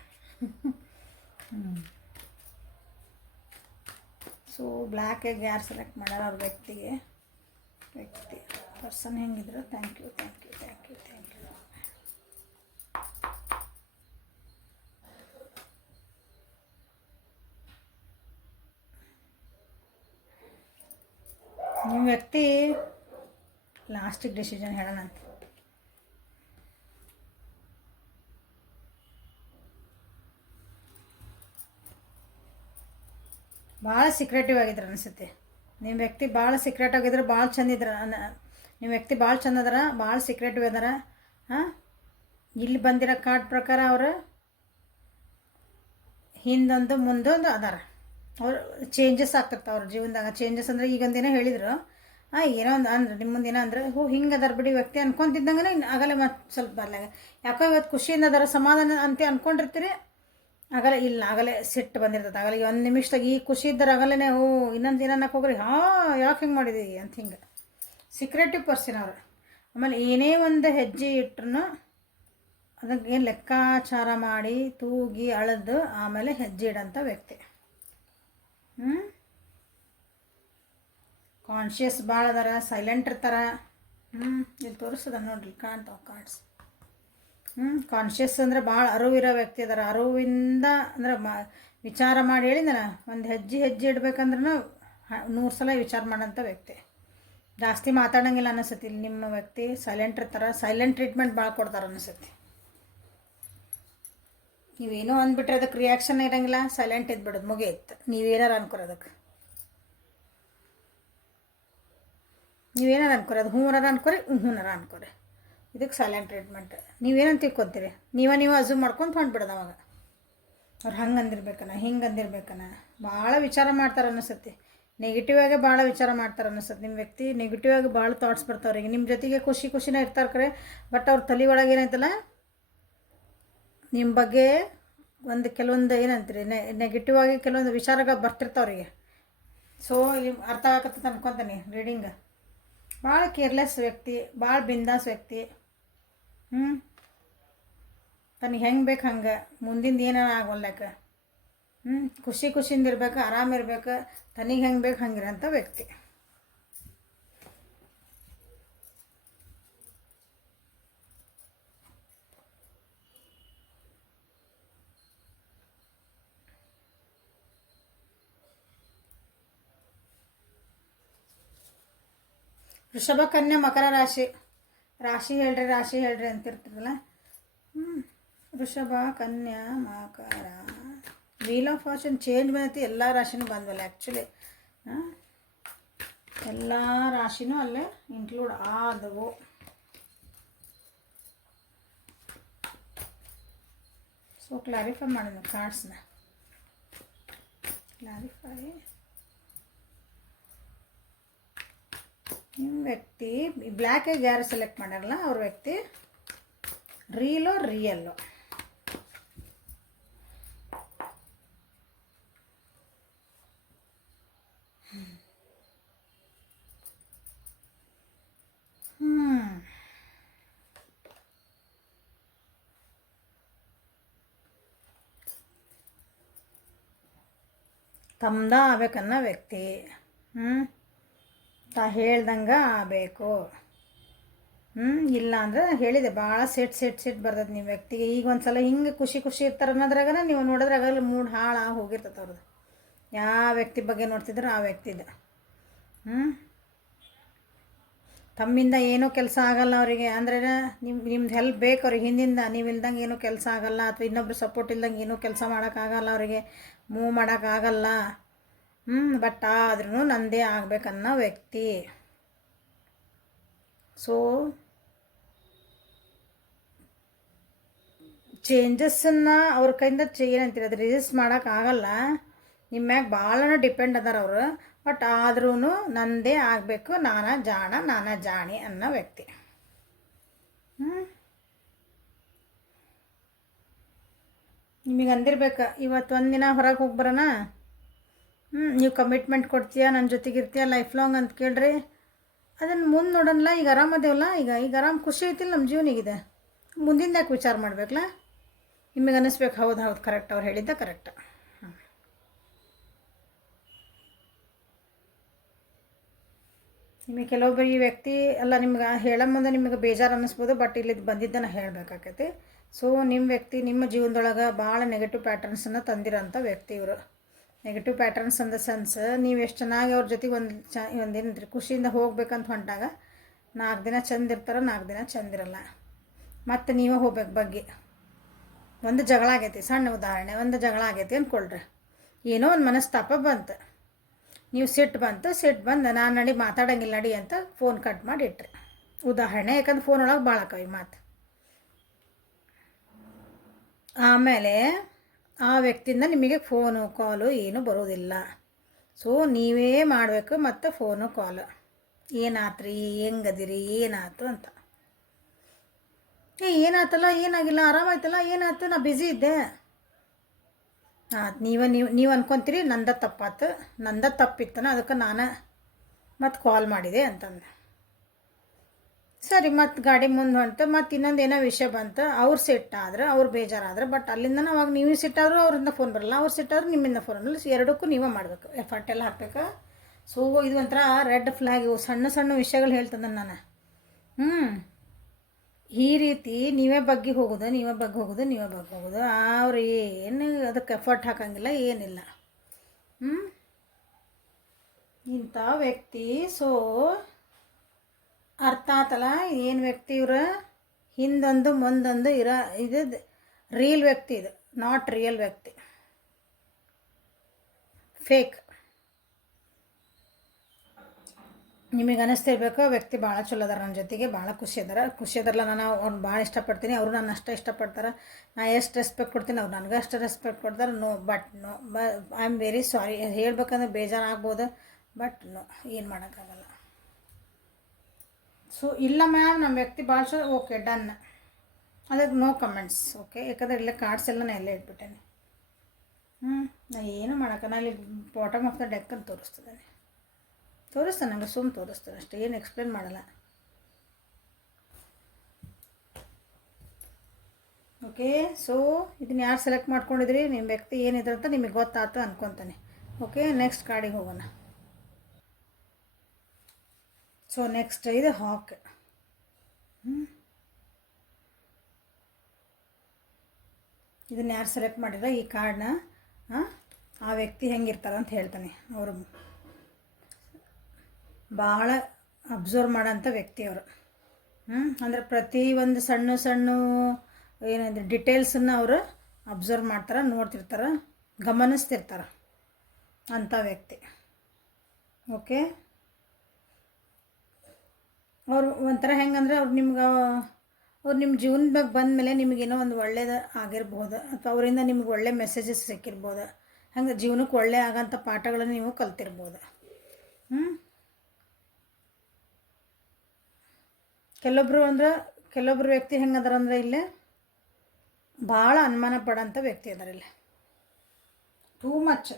ಸೊ ಬ್ಲ್ಯಾಕ್ ಎಗ್ ಯಾರು ಸೆಲೆಕ್ಟ್ ಮಾಡ್ಯಾರ ಅವ್ರ ವ್ಯಕ್ತಿ ಪರ್ಸನ್ ಹೆಂಗಿದ್ರು. Thank you. ನಿಮ್ಮ ವ್ಯಕ್ತಿ ಲಾಸ್ಟಿಗೆ ಡಿಸಿಷನ್ ಹೇಳೋಣ ಅಂತ. ಭಾಳ ಸೀಕ್ರೆಟಿವ್ ಆಗಿದ್ರು ಅನಿಸುತ್ತೆ ನಿಮ್ಮ ವ್ಯಕ್ತಿ. ಭಾಳ ಸೀಕ್ರೆಟ್ ಆಗಿದ್ರೆ ಭಾಳ ಚಂದ ಇದ್ರ. ನಿಮ್ಮ ವ್ಯಕ್ತಿ ಭಾಳ ಚಂದ ಅದಾರ, ಭಾಳ ಸೀಕ್ರೆಟಿವ್ ಅದಾರ. ಇಲ್ಲಿ ಬಂದಿರೋ ಕಾರ್ಡ್ ಪ್ರಕಾರ ಅವರು ಹಿಂದೊಂದು ಮುಂದೊಂದು ಅದಾರ. ಅವ್ರು ಚೇಂಜಸ್ ಆಗ್ತಿರ್ತಾವೆ ಅವ್ರ ಜೀವನದಾಗ. ಚೇಂಜಸ್ ಅಂದರೆ ಈಗೊಂದಿನ ಹೇಳಿದರು, ಏನೋ ಒಂದು ಅಂದ್ರೆ ನಿಮ್ಮ ಮುಂದಿನ ಅಂದ್ರೆ ಹಿಂಗೆ ಅದಾರ ಬಿಡಿ ವ್ಯಕ್ತಿ ಅನ್ಕೊತಿದ್ದಂಗೆ ಆಗಲೇ ಮತ್ತೆ ಸ್ವಲ್ಪ ಬರ್ಲಾಗ ಯಾಕೋ ಇವತ್ತು ಖುಷಿಯಿಂದ ಅದಾರ, ಸಮಾಧಾನ ಅಂತ ಅಂದ್ಕೊಂಡಿರ್ತೀರಿ. ಆಗಲೇ ಇಲ್ಲ, ಆಗಲೇ ಸಿಟ್ಟು ಬಂದಿರ್ತದೆ. ಆಗಲೇ ಒಂದು ನಿಮಿಷದಾಗ ಈ ಖುಷಿ ಇದ್ದಾರೆ, ಆಗಲೇ ಇನ್ನೊಂದು ದಿನ ಅನ್ನಕ್ಕೆ ಹೋಗ್ರಿ ಯಾಕೆ ಹಿಂಗೆ ಮಾಡಿದ್ದೀವಿ ಅಂತ. ಹಿಂಗೆ ಸೀಕ್ರೆಟಿವ್ ಪರ್ಸನ್ ಅವರು. ಆಮೇಲೆ ಏನೇ ಒಂದು ಹೆಜ್ಜೆ ಇಟ್ರು ಅದಕ್ಕೆ ಏನು ಲೆಕ್ಕಾಚಾರ ಮಾಡಿ ತೂಗಿ ಅಳೆದು ಆಮೇಲೆ ಹೆಜ್ಜೆ ಇಡೋಂಥ ವ್ಯಕ್ತಿ. ಕಾನ್ಷಿಯಸ್ ಭಾಳ ಅದಾರ, ಸೈಲೆಂಟ್ ಇರ್ತಾರ. ಇಲ್ಲಿ ತೋರಿಸ್ತದ ನೋಡ್ರಿ, ಕಾಣ್ತಾವ ಕಾರ್ಡ್ಸ್. ಕಾನ್ಷಿಯಸ್ ಅಂದರೆ ಭಾಳ ಅರಿವಿರೋ ವ್ಯಕ್ತಿ ಅದಾರ. ಅರಿವಿಂದ ಅಂದ್ರೆ ವಿಚಾರ ಮಾಡಿ ಹೇಳಿದಾನ, ಒಂದು ಹೆಜ್ಜೆ ಇಡ್ಬೇಕಂದ್ರೂ 100 ಸಲ ವಿಚಾರ ಮಾಡೋಂಥ ವ್ಯಕ್ತಿ. ಜಾಸ್ತಿ ಮಾತಾಡೋಂಗಿಲ್ಲ ಅನಿಸುತ್ತೆ ಇಲ್ಲಿ ನಿಮ್ಮ ವ್ಯಕ್ತಿ. ಸೈಲೆಂಟ್ ಇರ್ತಾರೆ, ಸೈಲೆಂಟ್ ಟ್ರೀಟ್ಮೆಂಟ್ ಭಾಳ ಕೊಡ್ತಾರೆ ಅನಿಸುತ್ತೆ. ನೀವೇನೋ ಅಂದ್ಬಿಟ್ರೆ ಅದಕ್ಕೆ ರಿಯಾಕ್ಷನ್ ಇರೋಂಗಿಲ್ಲ, ಸೈಲೆಂಟ್ ಇದ್ಬಿಡೋದು, ಮುಗಿಯಿತ್ತು. ನೀವೇನಾರು ಅನ್ಕೊರೋದಕ್ಕೆ ನೀವೇನಾರು ಅನ್ಕೊರಿ, ಅದು ಹೂನಾರ ಅನ್ಕೊರಿ, ಹೂನಾರ ಅನ್ಕೊರಿ. ಇದಕ್ಕೆ ಸೈಲೆಂಟ್ ಟ್ರೀಟ್ಮೆಂಟ್. ನೀವೇನಂತ ತಿಳ್ಕೊತೀರಿ, ನೀವು ಅಝೂಮ್ ಮಾಡ್ಕೊಂಡು ಹೊಂಟ್ಬಿಡೋದು. ಅವಾಗ ಅವ್ರು ಹಂಗೆ ಅಂದಿರ್ಬೇಕನ, ಹಿಂಗೆ ಅಂದಿರ್ಬೇಕನ, ಭಾಳ ವಿಚಾರ ಮಾಡ್ತಾರೆ ಅನಿಸುತ್ತೆ. ನೆಗೆಟಿವ್ ಆಗಿ ಭಾಳ ವಿಚಾರ ಮಾಡ್ತಾರೆ ಅನಿಸುತ್ತೆ ನಿಮ್ಮ ವ್ಯಕ್ತಿ. ನೆಗೆಟಿವ್ ಆಗಿ ಭಾಳ ಥಾಟ್ಸ್ ಬರ್ತಾವ್ರಿಗೆ. ನಿಮ್ಮ ಜೊತೆಗೆ ಖುಷಿನ ಇರ್ತಾರೆ ಕರೆ, ಬಟ್ ಅವ್ರ ತಲೆ ಒಳಗೆ ಏನೈತಲ್ಲ ನಿಮ್ಮ ಬಗ್ಗೆ ಒಂದು ಕೆಲವೊಂದು ಏನಂತೀರಿ ನೆಗೆಟಿವ್ ಆಗಿ ಕೆಲವೊಂದು ವಿಚಾರಗಳು ಬರ್ತಿರ್ತಾವ್ರಿಗೆ. ಸೊ ಇಲ್ಲಿ ಅರ್ಥ ಆಗತ್ತೆ ಅನ್ಕೊತಾನೆ ರೀಡಿಂಗ್. ಭಾಳ ಕೇರ್ಲೆಸ್ ವ್ಯಕ್ತಿ, ಭಾಳ ಬಿಂದಾಸ್ ವ್ಯಕ್ತಿ. ತನಗೆ ಹೆಂಗೆ ಬೇಕು ಹಂಗೆ, ಮುಂದಿಂದ ಏನಾರ ಆಗೋಲ್ಲಕ. ಖುಷಿಯಿಂದ ಇರ್ಬೇಕು, ಆರಾಮಿರ್ಬೇಕು, ತನಗೆ ಹೆಂಗೆ ಬೇಕು ಹಂಗಿರೋಂಥ ವ್ಯಕ್ತಿ. ವೃಷಭ, ಕನ್ಯಾ, ಮಕರ ರಾಶಿ ಹೇಳ್ರಿ ಅಂತಿರ್ತದಲ್ಲ. ವೃಷಭ, ಕನ್ಯಾ, ಮಕರ, ವೀಲ್ ಆಫ್ ಫಾರ್ಚೂನ್ ಚೇಂಜ್ ಬಂದೈತಿ. ಎಲ್ಲ ರಾಶಿನೂ ಬಂದವಲ್ಲ ಆ್ಯಕ್ಚುಲಿ. ಎಲ್ಲ ರಾಶಿನೂ ಅಲ್ಲೇ ಇನ್ಕ್ಲೂಡ್ ಆದವು. ಸೊ ಕ್ಲಾರಿಫೈ ಮಾಡೋಣ ಕಾರ್ಡ್ಸ್ನ. ಕ್ಲಾರಿಫೈ. ನಿಮ್ಮ ವ್ಯಕ್ತಿ ಬ್ಲ್ಯಾಕ್ ಆಗಿ ಯಾರು ಸೆಲೆಕ್ಟ್ ಮಾಡ್ಯಾರಲ್ಲ ಅವ್ರ ವ್ಯಕ್ತಿ ರೀಲೋ ರಿಯಲ್ಲು. ತಮ್ದ ಆಗ್ಬೇಕನ್ನೋ ವ್ಯಕ್ತಿ. ಹೇಳ್ದಂಗೆ ಆಗಬೇಕು. ಇಲ್ಲ ಅಂದ್ರೆ ಹೇಳಿದೆ ಭಾಳ ಸೆಟ್ ಬರ್ತದೆ ನಿಮ್ಮ ವ್ಯಕ್ತಿಗೆ. ಈಗ ಒಂದು ಸಲ ಹಿಂಗೆ ಖುಷಿ ಇರ್ತಾರೆ ಅನ್ನೋದ್ರಾಗ ನೀವು ನೋಡೋದ್ರಾಗಲ್ಲ ಮೂಡ್ ಹಾಳಾಗಿ ಹೋಗಿರ್ತದೆ ಅವ್ರದ್ದು. ಯಾವ ವ್ಯಕ್ತಿ ಬಗ್ಗೆ ನೋಡ್ತಿದ್ರು ಆ ವ್ಯಕ್ತಿದ. ತಮ್ಮಿಂದ ಏನೂ ಕೆಲಸ ಆಗಲ್ಲ ಅವರಿಗೆ. ಅಂದ್ರೆ ನಿಮ್ದು ಹೆಲ್ಪ್ ಬೇಕು ಅವ್ರಿಗೆ ಹಿಂದಿಂದ. ನೀವು ಇಲ್ದಂಗೆ ಏನೂ ಕೆಲಸ ಆಗಲ್ಲ, ಅಥವಾ ಇನ್ನೊಬ್ರು ಸಪೋರ್ಟ್ ಇಲ್ದಂಗೆ ಏನೂ ಕೆಲಸ ಮಾಡೋಕ್ಕಾಗಲ್ಲ ಅವರಿಗೆ, ಮೂವ್ ಮಾಡೋಕ್ಕಾಗಲ್ಲ. ಬಟ್ ಆದ್ರೂ ನಂದೇ ಆಗ್ಬೇಕನ್ನೋ ವ್ಯಕ್ತಿ. ಸೊ ಚೇಂಜಸ್ಸನ್ನು ಅವ್ರ ಕೈಯಿಂದ ಏನಂತೀರಿ ಅದು ರಿಜಿಸ್ಟ್ ಮಾಡೋಕ್ಕಾಗಲ್ಲ. ನಿಮ್ಮ ಮ್ಯಾಗ ಭಾಳನ ಡಿಪೆಂಡ್ ಅದಾರ ಅವರು. ಬಟ್ ಆದ್ರೂ ನಂದೇ ಆಗಬೇಕು, ನಾನಾ ಜಾಣಿ ಅನ್ನೋ ವ್ಯಕ್ತಿ. ಹ್ಞೂ ನಿಮಗೆ ಅಂದಿರ್ಬೇಕು ಇವತ್ತು ಒಂದಿನ ಹೊರಗೆ ಹೋಗಿ ಬರೋಣ, ನೀವು ಕಮಿಟ್ಮೆಂಟ್ ಕೊಡ್ತೀಯಾ, ನನ್ನ ಜೊತೆಗಿರ್ತೀಯ ಲೈಫ್ ಲಾಂಗ್ ಅಂತ ಕೇಳ್ರಿ. ಅದನ್ನು ಮುಂದೆ ನೋಡೋಣಲ್ಲ. ಈಗ ಆರಾಮದೇವಲ್ಲ, ಈಗ ಆರಾಮ್ ಖುಷಿ ಐತಿಲ್ಲ ನಮ್ಮ ಜೀವನಿಗಿದೆ. ಮುಂದಿಂದ ಯಾಕೆ ವಿಚಾರ ಮಾಡ್ಬೇಕಲ್ಲ? ನಿಮಗೆ ಅನ್ನಿಸ್ಬೇಕು ಹೌದು ಕರೆಕ್ಟ್, ಅವ್ರು ಹೇಳಿದ್ದ ಕರೆಕ್ಟ್. ನಿಮಗೆ ಕೆಲವೊಬ್ಬರು ಈ ವ್ಯಕ್ತಿ ಅಲ್ಲ ನಿಮ್ಗೆ ಹೇಳೋ ಮುಂದೆ ನಿಮಗೆ ಬೇಜಾರು ಅನ್ನಿಸ್ಬೋದು, ಬಟ್ ಇಲ್ಲಿ ಬಂದಿದ್ದನ್ನು ಹೇಳಬೇಕಾಕೈತಿ. ಸೊ ನಿಮ್ಮ ವ್ಯಕ್ತಿ ನಿಮ್ಮ ಜೀವನದೊಳಗೆ ಭಾಳ ನೆಗೆಟಿವ್ ಪ್ಯಾಟರ್ನ್ಸನ್ನು ತಂದಿರೋಂಥ ವ್ಯಕ್ತಿ ಇವರು. Negative patterns in the sense, ನೀವು ಎಷ್ಟು ಚೆನ್ನಾಗಿ ಅವ್ರ ಜೊತೆಗೆ ಒಂದೇನು ಖುಷಿಯಿಂದ ಹೋಗ್ಬೇಕಂತ ಹೊಂಟಾಗ 4 ದಿನ ಚಂದ ಇರ್ತಾರೆ, 4 ದಿನ ಚಂದಿರಲ್ಲ. ಮತ್ತು ನೀವೇ ಹೋಗ್ಬೇಕು ಬಗ್ಗೆ. ಒಂದು ಜಗಳ ಆಗೈತಿ, ಸಣ್ಣ ಉದಾಹರಣೆ, ಒಂದು ಜಗಳ ಆಗೈತಿ ಅಂದ್ಕೊಳ್ರಿ. ಏನೋ ಒಂದು ಮನಸ್ತಾಪ ಬಂತು, ನೀವು ಸಿಟ್ಟು ಬಂದು ನಾನು ನಡಿ ಮಾತಾಡೋಂಗಿಲ್ಲ ನಡಿ ಅಂತ ಫೋನ್ ಕಟ್ ಮಾಡಿ ಇಟ್ರಿ ಉದಾಹರಣೆ. ಯಾಕಂದ್ರೆ ಫೋನ್ ಒಳಗೆ ಭಾಳ ಆಕವಿ ಮಾತು. ಆಮೇಲೆ ಆ ವ್ಯಕ್ತಿಯಿಂದ ನಿಮಗೆ ಫೋನು ಕಾಲು ಏನೂ ಬರೋದಿಲ್ಲ. ಸೊ ನೀವೇ ಮಾಡಬೇಕು ಮತ್ತು ಫೋನು ಕಾಲು, ಏನಾತ್ರಿ, ಹೆಂಗದಿರಿ, ಏನಾಯ್ತು ಅಂತ. ಏನಾಯ್ತಲ್ಲ, ಏನಾಗಿಲ್ಲ, ಆರಾಮಾಯ್ತಲ್ಲ, ಏನಾಯ್ತು, ನಾ ಬ್ಯುಸಿ ಇದ್ದೆ. ನೀವು ಅನ್ಕೊತೀರಿ ನಂದ ತಪ್ಪಾತು, ನಂದ ತಪ್ಪಿತ್ತನ, ಅದಕ್ಕೆ ನಾನು ಮತ್ತು ಕಾಲ್ ಮಾಡಿದೆ ಅಂತಂದೆ. ಸರಿ, ಮತ್ತು ಗಾಡಿ ಮುಂದೆ ಹೊಂಟು ಮತ್ತು ಇನ್ನೊಂದು ಏನೋ ವಿಷಯ ಬಂತು, ಅವ್ರು ಸಿಟ್ಟಾದ್ರೆ, ಅವ್ರು ಬೇಜಾರಾದ್ರೆ, ಬಟ್ ಅಲ್ಲಿಂದ ಅವಾಗ ನೀವು ಸಿಟ್ಟಾದ್ರು ಅವರಿಂದ ಫೋನ್ ಬರಲ್ಲ, ಅವ್ರು ಸಿಟ್ಟಾದ್ರು ನಿಮ್ಮಿಂದ ಫೋನ್ ಬರಲ್ಲ. ಎರಡಕ್ಕೂ ನೀವೇ ಮಾಡಬೇಕು, ಎಫರ್ಟ್ ಎಲ್ಲ ಹಾಕ್ಬೇಕು. ಸೊ ಇದು ಒಂಥರ ರೆಡ್ ಫ್ಲ್ಯಾಗ್. ಇವು ಸಣ್ಣ ಸಣ್ಣ ವಿಷಯಗಳು ಹೇಳ್ತಂದೆ ನಾನು. ಈ ರೀತಿ ನೀವೇ ಬಗ್ಗೆ ಹೋಗೋದು, ಅವ್ರು ಏನು ಅದಕ್ಕೆ ಎಫರ್ಟ್ ಹಾಕೋಂಗಿಲ್ಲ, ಏನಿಲ್ಲ. ಇಂಥ ವ್ಯಕ್ತಿ. ಸೊ ಅರ್ಥ ಆತಲ್ಲ ಏನು ವ್ಯಕ್ತಿ ಇವ್ರು? ಹಿಂದೊಂದು ಮುಂದೊಂದು ಇದು ರಿಯಲ್ ವ್ಯಕ್ತಿ, ಇದು ನಾಟ್ ರಿಯಲ್ ವ್ಯಕ್ತಿ, ಫೇಕ್. ನಿಮಗೆ ಅನ್ನಿಸ್ತಿರ್ಬೇಕು ವ್ಯಕ್ತಿ ಭಾಳ ಚಲೋ ಅದಾರ, ನನ್ನ ಜೊತೆಗೆ ಭಾಳ ಖುಷಿ ಅದಾರಲ್ಲ, ನಾನು ಅವ್ರನ್ನ ಭಾಳ ಇಷ್ಟಪಡ್ತೀನಿ, ಅವರು ನನ್ನ ಅಷ್ಟೇ ಇಷ್ಟಪಡ್ತಾರೆ. ನಾನು ಎಷ್ಟು ರೆಸ್ಪೆಕ್ಟ್ ಕೊಡ್ತೀನಿ, ಅವ್ರು ನನಗೆ ಅಷ್ಟು ರೆಸ್ಪೆಕ್ಟ್ ಕೊಡ್ತಾರೆ. No I am very sorry, ಹೇಳ್ಬೇಕಂದ್ರೆ ಬೇಜಾರಾಗ್ಬೋದು, ಬಟ್ ನೋ, ಏನು ಮಾಡೋಕ್ಕಾಗಲ್ಲ. ಸೊ ಇಲ್ಲ ಮ್ಯಾಮ್, ನಮ್ಮ ವ್ಯಕ್ತಿ ಭಾಳ ಚಲೋ, ಓಕೆ ಡನ್, ಅದಕ್ಕೆ ನೋ ಕಮೆಂಟ್ಸ್. ಓಕೆ, ಯಾಕಂದ್ರೆ ಇಲ್ಲೇ ಕಾರ್ಡ್ಸ್ ಎಲ್ಲ ನಾನು ಎಲ್ಲೇ ಇಟ್ಬಿಟ್ಟೇನೆ. ನಾ ಏನು ಮಾಡೋಕ್ಕ, ನಾನು ಇಲ್ಲಿ ಬಾಟಮ್ ಆಫ್ ದ ಡೆಕ್ ಅಂತ ತೋರಿಸ್ತಾನೆ, ನಂಗೆ ಸುಮ್ಮನೆ ತೋರಿಸ್ತಾನೆ ಅಷ್ಟೇ, ಏನು ಎಕ್ಸ್ಪ್ಲೇನ್ ಮಾಡಲ್ಲ. ಓಕೆ, ಸೊ ಇದನ್ನ ಯಾರು ಸೆಲೆಕ್ಟ್ ಮಾಡ್ಕೊಂಡಿದ್ರಿ, ನಿಮ್ಮ ವ್ಯಕ್ತಿ ಏನಿದ್ರೆ ಅಂತ ನಿಮಗೆ ಗೊತ್ತಾಯ್ತು ಅನ್ಕೊತಾನೆ. ಓಕೆ, ನೆಕ್ಸ್ಟ್ ಕಾರ್ಡಿಗೆ ಹೋಗೋಣ. ಸೊ ನೆಕ್ಸ್ಟ್ ಇದು ಹಾಕ್. ಇದನ್ನು ಯಾರು ಸೆಲೆಕ್ಟ್ ಮಾಡಿದ್ರೆ ಈ ಕಾರ್ಡ್ನ ಆ ವ್ಯಕ್ತಿ ಹೆಂಗಿರ್ತಾರೆ ಅಂತ ಹೇಳ್ತಾನೆ. ಅವರು ಭಾಳ ಅಬ್ಸರ್ವ್ ಮಾಡೋಂಥ ವ್ಯಕ್ತಿ ಅವರು. ಅಂದರೆ ಪ್ರತಿ ಒಂದು ಸಣ್ಣ ಏನಂದ್ರೆ ಡಿಟೇಲ್ಸನ್ನು ಅವರು ಅಬ್ಸರ್ವ್ ಮಾಡ್ತಾರೆ, ನೋಡ್ತಿರ್ತಾರೆ, ಗಮನಿಸ್ತಿರ್ತಾರೆ ಅಂಥ ವ್ಯಕ್ತಿ. ಓಕೆ, ಅವರು ಒಂಥರ ಹೆಂಗಂದ್ರೆ ಅವ್ರು ನಿಮ್ಮ ಜೀವನದಾಗ ಬಂದ ಮೇಲೆ ನಿಮಗೇನೋ ಒಂದು ಒಳ್ಳೇದು ಆಗಿರ್ಬೋದು, ಅಥವಾ ಅವರಿಂದ ನಿಮ್ಗೆ ಒಳ್ಳೆ ಮೆಸೇಜಸ್ ಸಿಕ್ಕಿರ್ಬೋದು. ಹಂಗೆ ಜೀವನಕ್ಕೆ ಒಳ್ಳೆ ಆಗೋಂಥ ಪಾಠಗಳನ್ನು ನೀವು ಕಲ್ತಿರ್ಬೋದು. ಕೆಲವೊಬ್ರು ವ್ಯಕ್ತಿ ಹೆಂಗದಾರ ಅಂದರೆ ಇಲ್ಲೇ ಭಾಳ ಅನುಮಾನ ಪಡೋಂಥ ವ್ಯಕ್ತಿ ಅದಾರ ಇಲ್ಲಿ, ಟೂ ಮಚ್.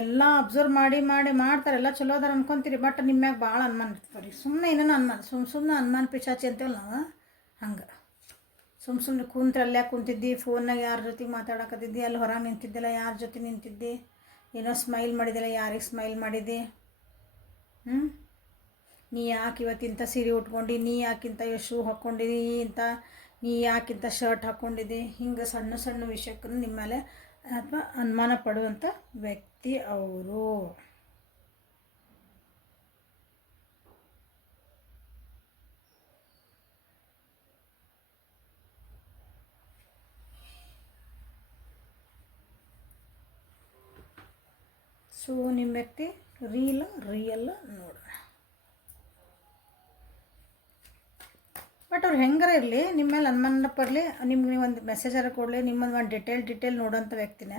ಎಲ್ಲ ಅಬ್ಸರ್ವ್ ಮಾಡ್ತಾರೆ, ಎಲ್ಲ ಚಲೋ ಅದಾರ ಅನ್ಕೊತೀರಿ, ಬಟ್ ನಿಮ್ಮ ಮ್ಯಾಗ ಭಾಳ ಅನುಮಾನ ಇರ್ತದೆ ರೀ. ಸುಮ್ಮನೆ ಏನೇನೋ ಅನುಮಾನ, ಸುಮ್ಮನೆ ಅನುಮಾನ ಪಿಶಾಚಿ ಅಂತೇವಲ್ಲ ನಾವು, ಹಂಗೆ ಸುಮ್ಮನೆ ಕುಂತ್ರಲ್ಲೇ ಕುಂತಿದ್ದಿ, ಫೋನ್ನಾಗ ಯಾರ ಜೊತೆಗೆ ಮಾತಾಡಕತ್ತಿದ್ದಿ, ಅಲ್ಲಿ ಹೊರಗೆ ನಿಂತಿದ್ದಿಲ್ಲ, ಯಾರ ಜೊತೆ ನಿಂತಿದ್ದಿ, ಏನೋ ಸ್ಮೈಲ್ ಮಾಡಿದ್ದಿಲ್ಲ, ಯಾರಿಗೆ ಸ್ಮೈಲ್ ಮಾಡಿದ್ದಿ, ನೀ ಯಾಕೆ ಇವತ್ತಿಂಥ ಸೀರೆ ಉಟ್ಕೊಂಡು, ನೀ ಯಾಕಿಂತ ಶೂ ಹಾಕ್ಕೊಂಡಿದ್ದಿ, ನೀ ಯಾಕಿಂತ ಶರ್ಟ್ ಹಾಕ್ಕೊಂಡಿದ್ದಿ, ಹಿಂಗೆ ಸಣ್ಣ ಸಣ್ಣ ವಿಷಯಕ್ಕೂ ನಿಮ್ಮ ಮೇಲೆ ಅಥವಾ ಅನುಮಾನ ಪಡುವಂಥ ವ್ಯಕ್ತಿ ಅವರು. ಸೊ ನಿಮ್ಮ ವ್ಯಕ್ತಿ ರಿಯಲ್ ನೋಡೋಣ. ಬಟ್ ಅವ್ರು ಹೆಂಗಾರ ಇರಲಿ, ನಿಮ್ಮ ಮೇಲೆ ಅನುಮಾನ ಪಡಲಿ, ನಿಮ್ಗೆ ಒಂದು ಮೆಸೇಜಾರ ಕೊಡಲಿ, ನಿಮ್ಮನ್ನು ಒಂದು ಡಿಟೇಲ್ ನೋಡೋಂಥ ವ್ಯಕ್ತಿನೇ.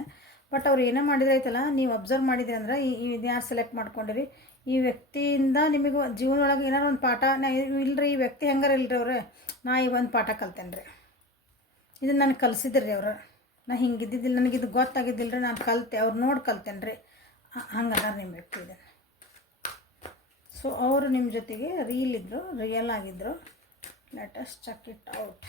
ಬಟ್ ಅವ್ರು ಏನೋ ಮಾಡಿದ್ರೆ ಐತಲ್ಲ, ನೀವು ಅಬ್ಸರ್ವ್ ಮಾಡಿದ್ರಿ ಅಂದ್ರೆ ಇದು ಯಾರು ಸೆಲೆಕ್ಟ್ ಮಾಡ್ಕೊಂಡಿರಿ, ಈ ವ್ಯಕ್ತಿಯಿಂದ ನಿಮಗೆ ಜೀವನದೊಳಗೆ ಏನಾರು ಒಂದು ಪಾಠ ಇಲ್ಲರಿ, ಈ ವ್ಯಕ್ತಿ ಹೆಂಗಾರ ಇಲ್ಲರಿ ಅವ್ರೆ, ನಾ ಈ ಒಂದು ಪಾಠ ಕಲ್ತೇನೆ ರೀ, ಇದನ್ನು ನನಗೆ ಕಲಿಸಿದ್ರಿ ಅವರು, ನಾ ಹಿಂಗಿದ್ದಿದ್ದಿಲ್ಲ, ನನಗಿದು ಗೊತ್ತಾಗಿದ್ದಿಲ್ಲ ರೀ, ನಾನು ಕಲಿತೆ, ಅವ್ರು ನೋಡಿ ಕಲ್ತೇನೆ ರೀ, ಹಂಗದ ನಿಮ್ಮ ವ್ಯಕ್ತಿ ಇದೆ. ಸೊ ಅವರು ನಿಮ್ಮ ಜೊತೆಗೆ ರಿಯಲ್ ಆಗಿದ್ದರು. Let us check it out.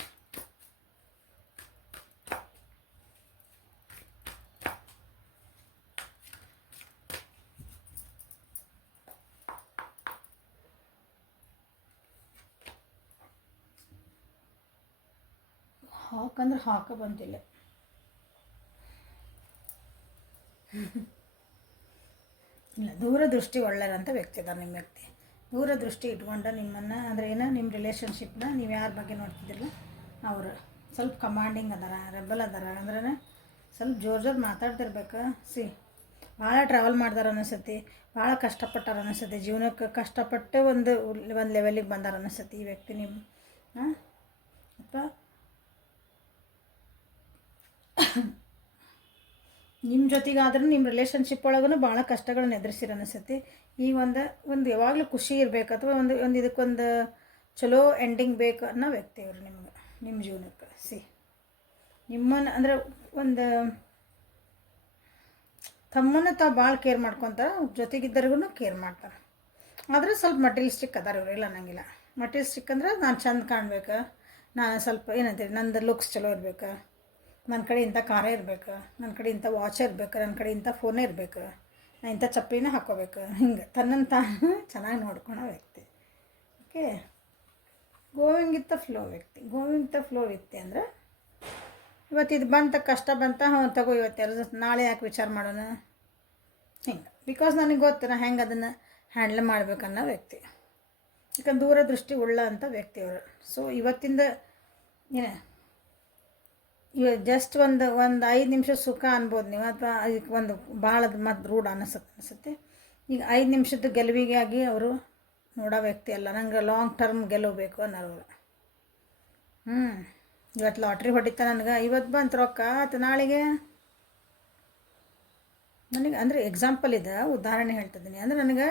ಹಾಕಂದ್ರೆ ಹಾಕ ಬಂತಿಲ್ಲ. ಇಲ್ಲ, ದೂರದೃಷ್ಟಿ ಒಳ್ಳೆಯದಂತ ವ್ಯಕ್ತಿ ಇದ್ದಾರೆ ನಿಮ್ಮ ವ್ಯಕ್ತಿ. ದೂರದೃಷ್ಟಿ ಇಟ್ಕೊಂಡು ನಿಮ್ಮನ್ನು ಅಂದರೆ ಏನೋ ನಿಮ್ಮ ರಿಲೇಷನ್ಶಿಪ್ನ ನೀವು ಯಾರ ಬಗ್ಗೆ ನೋಡ್ತಿದ್ದಿರಲ್ಲ ಅವರು ಸ್ವಲ್ಪ ಕಮಾಂಡಿಂಗ್ ಅದಾರ, ರೆಬಲ್ ಅದಾರ, ಅಂದ್ರೆ ಸ್ವಲ್ಪ ಜೋರು ಮಾತಾಡ್ತಿರ್ಬೇಕು. ಭಾಳ ಟ್ರಾವೆಲ್ ಮಾಡ್ದಾರ ಅನಿಸ್ತತಿ, ಭಾಳ ಕಷ್ಟಪಟ್ಟಾರ ಅನಿಸ್ತತಿ, ಜೀವನಕ್ಕೆ ಕಷ್ಟಪಟ್ಟು ಒಂದು ಲೆವೆಲಿಗೆ ಬಂದಾರ ಅನಿಸ್ತತಿ ಈ ವ್ಯಕ್ತಿ ನಿಮ್ಮ. ಅಥವಾ ನಿಮ್ಮ ಜೊತೆಗಾದ್ರೂ ನಿಮ್ಮ ರಿಲೇಷನ್ಶಿಪ್ ಒಳಗೂ ಭಾಳ ಕಷ್ಟಗಳನ್ನ ಎದುರಿಸಿರ ಅನಿಸ್ತೈತಿ. ಈಗ ಒಂದು ಯಾವಾಗಲೂ ಖುಷಿ ಇರಬೇಕು, ಅಥವಾ ಒಂದು ಇದಕ್ಕೊಂದು ಚಲೋ ಎಂಡಿಂಗ್ ಬೇಕು ಅನ್ನೋ ವ್ಯಕ್ತಿ ಅವರು ನಿಮ್ಗೆ, ನಿಮ್ಮ ಜೀವನಕ್ಕೆ. ನಿಮ್ಮನ್ನು ಅಂದರೆ ಒಂದು ತಮ್ಮನ್ನು ತಾವು ಭಾಳ ಕೇರ್ ಮಾಡ್ಕೊತಾರೆ, ಜೊತೆಗಿದ್ದರಿಗೂ ಕೇರ್ ಮಾಡ್ತಾರೆ. ಆದರೆ ಸ್ವಲ್ಪ ಮಟೀರಿಯಲಿಸ್ಟಿಕ್ ಅದಾರ ಇವರು, ಇಲ್ಲ ಅನ್ನಂಗಿಲ್ಲ. ಮಟೀರಿಯಲಿಸ್ಟಿಕ್ ಅಂದ್ರೆ ನಾನು ಚಂದ ಕಾಣ್ಬೇಕು, ನಾನು ಸ್ವಲ್ಪ ಏನಂತೀರಿ ನಂದು ಲುಕ್ಸ್ ಚಲೋ ಇರ್ಬೇಕು, ನನ್ನ ಕಡೆ ಇಂಥ ಕಾರೇ ಇರಬೇಕು, ನನ್ನ ಕಡೆ ಇಂಥ ವಾಚ್ ಇರಬೇಕು, ನನ್ನ ಕಡೆ ಇಂಥ ಫೋನೇ ಇರಬೇಕು, ನಾನು ಇಂಥ ಚಪ್ಪಲಿನ ಹಾಕ್ಕೋಬೇಕು, ಹಿಂಗೆ ತನ್ನನ್ನು ತಾನು ಚೆನ್ನಾಗಿ ನೋಡ್ಕೊಳೋ ವ್ಯಕ್ತಿ. Okay, going with the flow ವ್ಯಕ್ತಿ ಅಂದರೆ ಇವತ್ತು ಇದು ಬಂತ, ಕಷ್ಟ ಬಂತ, ತಗೋ ಇವತ್ತು ನಾಳೆ ಯಾಕೆ ವಿಚಾರ ಮಾಡೋಣ, ಹಿಂಗೆ. ಬಿಕಾಸ್ ನನಗೆ ಗೊತ್ತು ನಾ ಹೆಂಗೆ ಅದನ್ನು ಹ್ಯಾಂಡಲ್ ಮಾಡ್ಬೇಕನ್ನೋ ವ್ಯಕ್ತಿ. ಯಾಕಂದ್ರೆ ದೂರದೃಷ್ಟಿ ಉಳ್ಳ ಅಂತ ವ್ಯಕ್ತಿ ಅವರು. ಸೊ ಇವತ್ತಿಂದ ಜಸ್ಟ್ ಒಂದು 5 ನಿಮಿಷ ಸುಖ ಅನ್ಬೋದು ನೀವು, ಅಥವಾ ಅದಕ್ಕೆ ಒಂದು ಭಾಳ ಮತ್ತು ರೂಢ ಅನಿಸುತ್ತೆ. ಈಗ 5 ನಿಮಿಷದ ಗೆಲುವಿಗಾಗಿ ಅವರು ನೋಡೋ ವ್ಯಕ್ತಿ ಅಲ್ಲ, ನಂಗೆ ಲಾಂಗ್ ಟರ್ಮ್ ಗೆಲುವು ಬೇಕು ಅನ್ನೋರು. ಇವತ್ತು ಲಾಟ್ರಿ ಹೊಡಿತಾ, ನನಗೆ ಇವತ್ತು ಬಂತು ರೊಕ್ಕ, ಆಯ್ತು ನಾಳೆಗೆ ನನಗೆ ಅಂದರೆ ಎಕ್ಸಾಂಪಲ್ ಇದೆ, ಉದಾಹರಣೆ ಹೇಳ್ತಿದ್ದೀನಿ. ಅಂದರೆ ನನಗೆ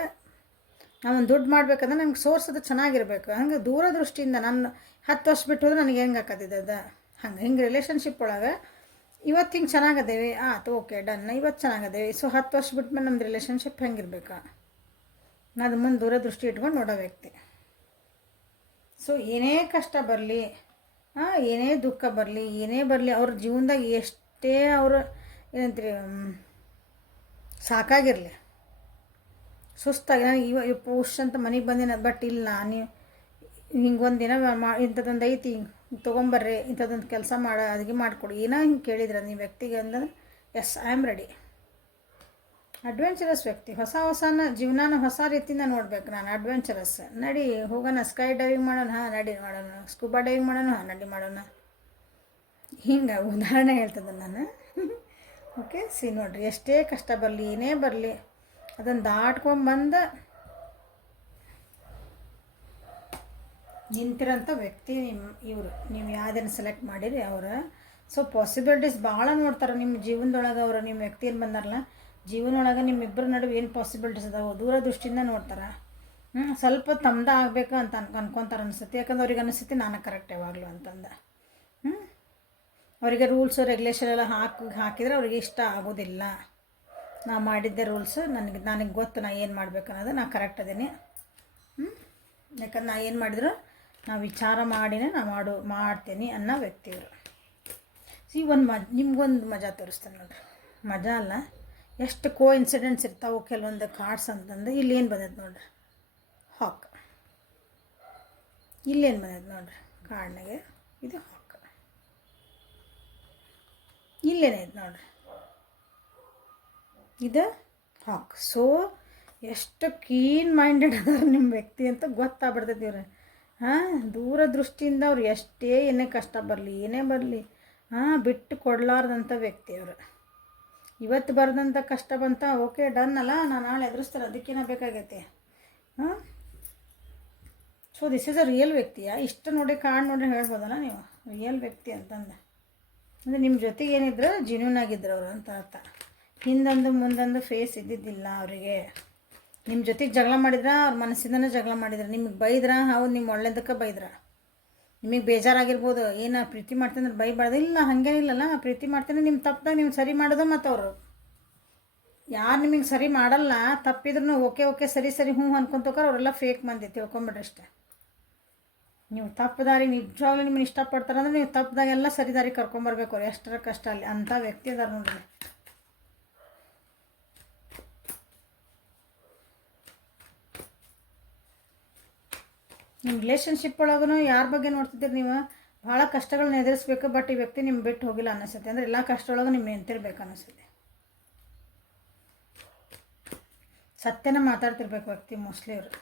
ನಾವೊಂದು ದುಡ್ಡು ಮಾಡ್ಬೇಕಂದ್ರೆ ನನಗೆ ಸೋರ್ಸ್ ಅದು ಚೆನ್ನಾಗಿರ್ಬೇಕು. ಹಂಗೆ ದೂರದೃಷ್ಟಿಯಿಂದ ನಾನು 10 ವರ್ಷ ಬಿಟ್ಟು ಹೋದ್ರೆ ನನಗೆ ಹೆಂಗೆ ಹಾಕತ್ತಿದ್ದೆ ಅದು ಹಿಂಗೆ ರಿಲೇಷನ್ಶಿಪ್ ಒಳಗೆ ಇವತ್ತು ಹಿಂಗೆ ಚೆನ್ನಾಗದೇವಿ, ಆಯ್ತು ಓಕೆ ಡನ್, ಇವತ್ತು ಚೆನ್ನಾಗದೇವಿ. ಸೊ 10 ವರ್ಷ ಬಿಟ್ಮೇಲೆ ನಮ್ಮದು ರಿಲೇಷನ್ಶಿಪ್ ಹೆಂಗಿರ್ಬೇಕಾ, ಅದು ಮುಂದೆ ದೂರದೃಷ್ಟಿ ಇಟ್ಕೊಂಡು ನೋಡೋ ವ್ಯಕ್ತಿ. ಸೊ ಏನೇ ಕಷ್ಟ ಬರಲಿ, ಏನೇ ದುಃಖ ಬರಲಿ, ಏನೇ ಬರಲಿ, ಅವ್ರ ಜೀವನದಾಗ ಎಷ್ಟೇ ಅವರು ಏನಂತೀರಿ ಸಾಕಾಗಿರಲಿ, ಸುಸ್ತಾಗಿ ನನಗೆ ಪುಷ್ ಅಂತ ಮನೆಗೆ ಬಂದಿನ, ಬಟ್ ಇಲ್ಲ ನೀವು ಹಿಂಗೊಂದು ದಿನ ಇಂಥದ್ದೊಂದು ಐತಿ ತೊಗೊಂಬರ್ರಿ, ಇಂಥದ್ದೊಂದು ಕೆಲಸ ಅಡುಗೆ ಮಾಡಿಕೊಡಿ, ಏನೋ ಹಿಂಗೆ ಕೇಳಿದ್ರೆ ನೀವು ವ್ಯಕ್ತಿಗೆ ಅಂದ್ರೆ yes I am ready. Adventurous ವ್ಯಕ್ತಿ, ಹೊಸನ ಜೀವನಾನ ಹೊಸ ರೀತಿಯಿಂದ ನೋಡ್ಬೇಕು ನಾನು. ಅಡ್ವೆಂಚರಸ್, ನಡಿ ಹೋಗೋಣ, ಸ್ಕೈ ಡೈವಿಂಗ್ ಮಾಡೋಣ, ನಡಿ ಮಾಡೋಣ, ಸ್ಕೂಬಾ ಡೈವಿಂಗ್ ಮಾಡೋಣ, ನಡಿ ಮಾಡೋಣ, ಹಿಂಗೆ ಉದಾಹರಣೆ ಹೇಳ್ತದೆ ನಾನು. ಓಕೆ, ನೋಡಿರಿ, ಎಷ್ಟೇ ಕಷ್ಟ ಬರಲಿ, ಏನೇ ಬರಲಿ, ಅದನ್ನು ದಾಟ್ಕೊಂಬಂದು ನಿಂತಿರೋಂಥ ವ್ಯಕ್ತಿ ಇವರು. ನೀವು ಯಾವುದನ್ನು ಸೆಲೆಕ್ಟ್ ಮಾಡಿರಿ ಅವರ. ಸೊ ಪಾಸಿಬಿಲಿಟೀಸ್ ಭಾಳ ನೋಡ್ತಾರೆ ನಿಮ್ಮ ಜೀವನದೊಳಗೆ ಅವರು. ನಿಮ್ಮ ವ್ಯಕ್ತಿ ಏನು ಬಂದಾರಲ್ಲ ಜೀವನೊಳಗೆ ನಿಮ್ಮಿಬ್ಬರ ನಡುವೆ ಏನು ಪಾಸಿಬಿಲಿಟೀಸ್ ಅದಾವೆ ದೂರದೃಷ್ಟಿಯಿಂದ ನೋಡ್ತಾರೆ. ಸ್ವಲ್ಪ ತಮ್ಮದ ಆಗಬೇಕು ಅಂತ ಅನ್ಕೊತಾರೆ ಅನಿಸುತ್ತೆ. ಯಾಕಂದ್ರೆ ಅವ್ರಿಗೆ ಅನಿಸುತ್ತೆ ನಾನು ಕರೆಕ್ಟ್ ಯಾವಾಗಲೂ ಅಂತಂದು. ಅವರಿಗೆ ರೂಲ್ಸು ರೆಗ್ಯುಲೇಷನ್ ಎಲ್ಲ ಹಾಕಿದರೆ ಅವ್ರಿಗೆ ಇಷ್ಟ ಆಗೋದಿಲ್ಲ. ನಾ ಮಾಡಿದ್ದೆ ರೂಲ್ಸು, ನನಗೆ ಗೊತ್ತು ನಾ ಏನು ಮಾಡ್ಬೇಕು ಅನ್ನೋದು, ನಾ ಕರೆಕ್ಟ್ ಅದೇನೆ. ಯಾಕಂದ್ರೆ ನಾ ಏನು ಮಾಡಿದ್ರು ನಾ ವಿಚಾರ ಮಾಡಿನೇ ನಾ ಮಾಡ್ತೀನಿ ಅನ್ನೋ ವ್ಯಕ್ತಿಯವರು. ನಿಮ್ಗೊಂದು ಮಜಾ ತೋರಿಸ್ತೇನೆ ನೋಡ್ರಿ. ಮಜಾ ಅಲ್ಲ, ಎಷ್ಟು ಇನ್ಸಿಡೆಂಟ್ಸ್ ಇರ್ತಾವೆ ಕೆಲವೊಂದು ಕಾರ್ಡ್ಸ್ ಅಂತಂದು. ಇಲ್ಲೇನು ಬಂದೈತೆ ನೋಡ್ರಿ, ಹಾಕ್. ಇಲ್ಲೇನು ಬಂದೈತೆ ನೋಡ್ರಿ ಕಾರ್ಡ್ನಾಗೆ, ಇದು ಹಾಕ್. ಇಲ್ಲೇನೈತೆ ನೋಡ್ರಿ, ಇದು ಹಾಕ್. ಸೊ ಎಷ್ಟು ಕೀನ್ ಮೈಂಡೆಡ್ ಅದಾರ ನಿಮ್ಮ ವ್ಯಕ್ತಿ ಅಂತ ಗೊತ್ತಾಗ್ಬಿಡ್ತೈತಿ ಇವ್ರು. ದೂರದೃಷ್ಟಿಯಿಂದ ಅವ್ರು ಎಷ್ಟೇ ಏನೇ ಕಷ್ಟ ಬರಲಿ, ಏನೇ ಬರಲಿ, ಬಿಟ್ಟು ಕೊಡಲಾರ್ದಂಥ ವ್ಯಕ್ತಿ ಅವರು. ಇವತ್ತು ಬರೆದಂಥ ಕಷ್ಟ ಬಂತ, ಓಕೆ ಡನ್ ಅಲ್ಲ, ನಾನು ನಾಳೆ ಎದುರಿಸ್ತಾರೆ, ಅದಕ್ಕೇನ ಬೇಕಾಗೈತೆ. So this is a real ವ್ಯಕ್ತಿಯ. ಇಷ್ಟು ನೋಡಿ ಕಾರ್ಡ್ ನೋಡಿ ಹೇಳ್ಬೋದಲ್ಲ ನೀವು, ರಿಯಲ್ ವ್ಯಕ್ತಿ ಅಂತಂದು. ಅಂದರೆ ನಿಮ್ಮ ಜೊತೆಗೆ ಏನಿದ್ರು ಜೆನ್ಯೂನ್ ಆಗಿದ್ರು ಅವರು ಅಂತ ಅರ್ಥ. ಹಿಂದೊಂದು ಮುಂದೊಂದು ಫೇಸ್ ಇದ್ದಿದ್ದಿಲ್ಲ ಅವರಿಗೆ. ನಿಮ್ಮ ಜೊತೆಗೆ ಜಗಳ ಮಾಡಿದ್ರೆ ಅವ್ರ ಮನಸ್ಸಿಂದನೇ ಜಗಳ ಮಾಡಿದ್ರೆ, ನಿಮಗೆ ಬೈದ್ರೆ ಹೌದು ನಿಮ್ಮ ಒಳ್ಳೇದಕ್ಕೆ ಬೈದ್ರೆ, ನಿಮಗೆ ಬೇಜಾರಾಗಿರ್ಬೋದು, ಏನು ಪ್ರೀತಿ ಮಾಡ್ತೀನಿ ಅಂದ್ರೆ ಬೈಬಾರ್ದು. ಇಲ್ಲ ಹಾಗೇನಿಲ್ಲಲ್ಲ, ಪ್ರೀತಿ ಮಾಡ್ತೀನಿ ನಿಮ್ಮ ತಪ್ಪದಾಗ ನೀವು ಸರಿ ಮಾಡೋದು. ಮತ್ತು ಅವರು ಯಾರು ನಿಮಗೆ ಸರಿ ಮಾಡಲ್ಲ, ತಪ್ಪಿದ್ರು ಓಕೆ ಓಕೆ ಸರಿ ಸರಿ ಹ್ಞೂ ಅನ್ಕೊಂತೋಕಾರ ಅವರೆಲ್ಲ ಫೇಕ್ ಮಂದಿ, ತಿಳ್ಕೊಂಬಿಡ್ರಿ ಅಷ್ಟೇ. ನೀವು ತಪ್ಪು ದಾರಿ ನಿಜವಾಗ್ಲೂ ನಿಮ್ಮನ್ನು ಇಷ್ಟಪಡ್ತಾರಂದ್ರೆ ನೀವು ತಪ್ಪು ದಾಗೆಲ್ಲ ಸರಿ ದಾರಿ ಕರ್ಕೊಂಬರ್ಬೇಕು. ಅವ್ರು ಎಷ್ಟರ ಕಷ್ಟ ಅಲ್ಲಿ ಅಂಥ ವ್ಯಕ್ತಿ ಅದಾರ ನೋಡ್ರಿ. ನಿಮ್ಮ ರಿಲೇಷನ್ಶಿಪ್ ಒಳಗೂ ಯಾರ ಬಗ್ಗೆ ನೋಡ್ತಿದ್ದೀರಿ ನೀವು, ಭಾಳ ಕಷ್ಟಗಳನ್ನ ಎದುರಿಸ್ಬೇಕು. ಬಟ್ ಈ ವ್ಯಕ್ತಿ ನಿಮ್ಮ ಬಿಟ್ಟು ಹೋಗಿಲ್ಲ ಅನ್ನಿಸುತ್ತೆ. ಅಂದರೆ ಎಲ್ಲ ಕಷ್ಟ ಒಳಗೆ ನಿಮ್ಮ ನಿಂತಿರ್ಬೇಕು ಅನ್ನಿಸುತ್ತೆ. ಸತ್ಯನ ಮಾತಾಡ್ತಿರ್ಬೇಕು ವ್ಯಕ್ತಿ ಮೋಸ್ಟ್ಲಿ ಅವರು.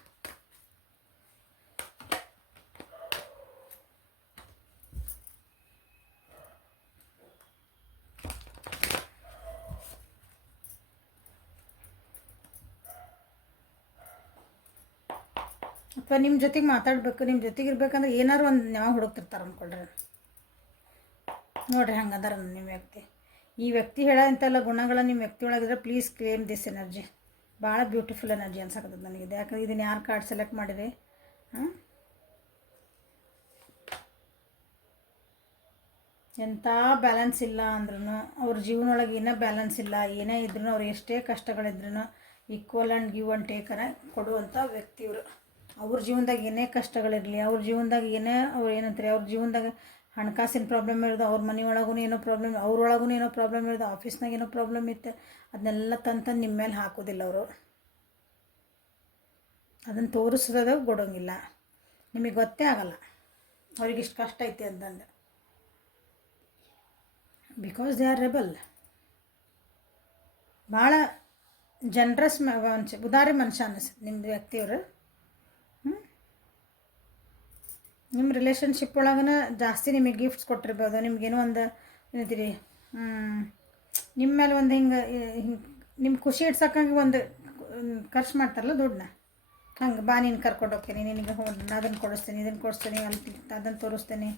ಅಥವಾ ನಿಮ್ಮ ಜೊತೆಗೆ ಮಾತಾಡಬೇಕು, ನಿಮ್ಮ ಜೊತೆಗೆ ಇರ್ಬೇಕಂದ್ರೆ ಏನಾರು ಒಂದು ನೆವ ಹುಡುಕ್ತಿರ್ತಾರೆ ಅಂದ್ಕೊಳ್ರಿ. ನೋಡಿರಿ ಹಂಗದಾರ ನಿಮ್ಮ ವ್ಯಕ್ತಿ. ಈ ವ್ಯಕ್ತಿ ಹೇಳೋ ಇಂಥೆಲ್ಲ ಗುಣಗಳ ನಿಮ್ಮ ವ್ಯಕ್ತಿ ಒಳಗಿದ್ರೆ ಪ್ಲೀಸ್ ಕ್ಲೇಮ್ ದಿಸ್ ಎನರ್ಜಿ. ಭಾಳ ಬ್ಯೂಟಿಫುಲ್ ಎನರ್ಜಿ ಅನ್ಸಕತ್ತದ ನನಗಿದೆ. ಯಾಕಂದ್ರೆ ಇದನ್ನು ಯಾರು ಕಾರ್ಡ್ ಸೆಲೆಕ್ಟ್ ಮಾಡಿರಿ? ಎಂಥ ಬ್ಯಾಲೆನ್ಸ್ ಇಲ್ಲ ಅಂದ್ರೂ ಅವ್ರ ಜೀವನೊಳಗೆ ಏನೋ ಬ್ಯಾಲೆನ್ಸ್ ಇಲ್ಲ, ಏನೇ ಇದ್ರೂ ಅವ್ರು ಎಷ್ಟೇ ಕಷ್ಟಗಳಿದ್ರೂ ಈಕ್ವಲ್ ಆ್ಯಂಡ್ ಗಿವ್ ಆ್ಯಂಡ್ ಟೇಕರ ಕೊಡುವಂಥ ವ್ಯಕ್ತಿ ಇವರು. ಅವ್ರ ಜೀವನದಾಗ ಏನೇ ಕಷ್ಟಗಳಿರಲಿ, ಅವ್ರ ಜೀವನದಾಗ ಏನೇ ಅವ್ರು ಏನಂತಾರೆ, ಅವ್ರ ಜೀವನದಾಗ ಹಣಕಾಸಿನ ಪ್ರಾಬ್ಲಮ್ ಇರೋದು, ಅವ್ರ ಮನೆಯೊಳಗೂ ಏನೋ ಪ್ರಾಬ್ಲಮ್, ಅವ್ರೊಳಗೂ ಏನೋ ಪ್ರಾಬ್ಲಮ್ ಇರೋದು, ಆಫೀಸ್ನಾಗ ಏನೋ ಪ್ರಾಬ್ಲಮ್ ಇತ್ತು, ಅದನ್ನೆಲ್ಲ ತಂದು ನಿಮ್ಮ ಮೇಲೆ ಹಾಕೋದಿಲ್ಲ ಅವರು. ಅದನ್ನು ತೋರಿಸೋದಾಗ ಕೊಡೋಂಗಿಲ್ಲ. ನಿಮಗೆ ಗೊತ್ತೇ ಆಗಲ್ಲ ಅವ್ರಿಗೆ ಇಷ್ಟು ಕಷ್ಟ ಐತಿ ಅಂತಂದು. Because they are rebel. ಭಾಳ ಜನ್ರಸ್ ಉದಾರಿ ಮನುಷ್ಯ ಅನ್ನಿಸುತ್ತೆ ನಿಮ್ಮ ವ್ಯಕ್ತಿಯವರು. ನಿಮ್ಮ ರಿಲೇಷನ್ಶಿಪ್ ಒಳಗನ ಜಾಸ್ತಿ ನಿಮಗೆ ಗಿಫ್ಟ್ಸ್ ಕೊಟ್ಟಿರ್ಬೋದು. ನಿಮ್ಗೇನೋ ಒಂದು ಏನಂತೀರಿ, ನಿಮ್ಮ ಮೇಲೆ ಒಂದು ಹಿಂಗೆ ನಿಮ್ಮ ಖುಷಿ ಇಡ್ಸೋಕ್ಕಂಗೆ ಒಂದು ಖರ್ಚು ಮಾಡ್ತಾರಲ್ಲ ದುಡ್ಡನ್ನ, ಹಂಗೆ ಬಾ ನೀನು ಕರ್ಕೊಂಡು ಹೋಗ್ತೀನಿ, ನಿನಗೆ ಅದನ್ನು ಕೊಡಿಸ್ತೀನಿ, ಇದನ್ನು ಕೊಡಿಸ್ತೀನಿ, ಅಲ್ಲಿ ಅದನ್ನು ತೋರಿಸ್ತೀನಿ.